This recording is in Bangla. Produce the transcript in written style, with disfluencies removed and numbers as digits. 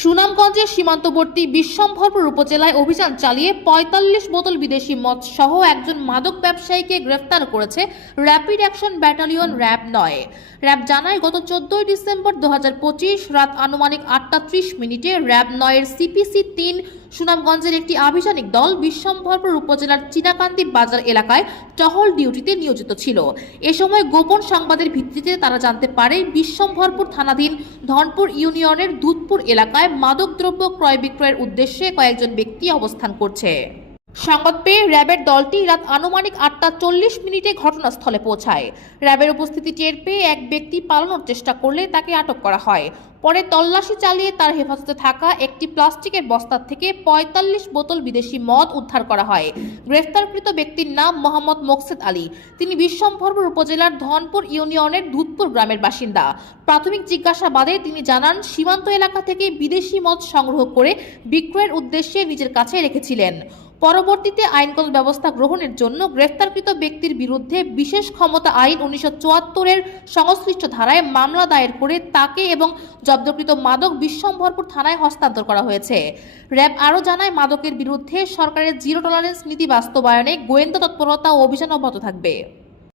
সুনামগঞ্জের সীমান্তবর্তী বিশ্বম্ভরপুর উপজেলায় অভিযান চালিয়ে ৪৫ বোতল বিদেশি মদ সহ একজন মাদক ব্যবসায়ীকে গ্রেফতার করেছে rapid action battalion RAB ৯। RAB জানায়, গত ১৪ ডিসেম্বর ২০২৫ রাত আনুমানিক ৮টা ৩০ মিনিটে র্যাব ৯-এর সিপিসি ৩ সুনামগঞ্জের একটি আভিযানিক দল বিশ্বম্ভরপুর উপজেলার চীনাকান্দি বাজার এলাকায় টহল ডিউটিতে নিয়োজিত ছিল। এ সময় গোপন সংবাদের ভিত্তিতে তারা জানতে পারে বিশ্বম্ভরপুর থানাধীন ধনপুর ইউনিয়নের দুধপুর এলাকায় মাদকদ্রব্য ক্রয় বিক্রয়ের উদ্দেশ্যে কয়েকজন ব্যক্তি অবস্থান করছে। সংবাদ পেয়ে র্যাবের দলটি রাত আনুমানিক ৮টা ৪০ মিনিটে ঘটনাস্থলে পৌঁছায়। র্যাবের উপস্থিতি টের পেয়ে এক ব্যক্তি পালানোর চেষ্টা করলে তাকে আটক করা হয়। পরে তল্লাশি চালিয়ে তার হেফাজতে থাকা একটি প্লাস্টিকের বস্তা থেকে ৪৫ বোতল বিদেশি মদ উদ্ধার করা হয়। গ্রেফতারকৃত ব্যক্তির নাম মোহাম্মদ মোকসেদ আলী। তিনি বিশ্বম্ভরপুর উপজেলার ধনপুর ইউনিয়নের দুধপুর গ্রামের বাসিন্দা। প্রাথমিক জিজ্ঞাসাবাদে তিনি জানান, সীমান্ত এলাকা থেকে বিদেশি মদ সংগ্রহ করে বিক্রয়ের উদ্দেশ্যে নিজের কাছে রেখেছিলেন। পরবর্তীতে আইনগত ব্যবস্থা গ্রহণের জন্য গ্রেফতারকৃত ব্যক্তির বিরুদ্ধে বিশেষ ক্ষমতা আইন ১৯৭৪-এর সংশ্লিষ্ট ধারায় মামলা দায়ের করে তাকে এবং জব্দকৃত মাদক বিশ্বম্ভরপুর থানায় হস্তান্তর করা হয়েছে। র্যাব আরও জানায়, মাদকের বিরুদ্ধে সরকারের জিরো টলারেন্স নীতি বাস্তবায়নে গোয়েন্দা তৎপরতা ও অভিযান অব্যাহত থাকবে।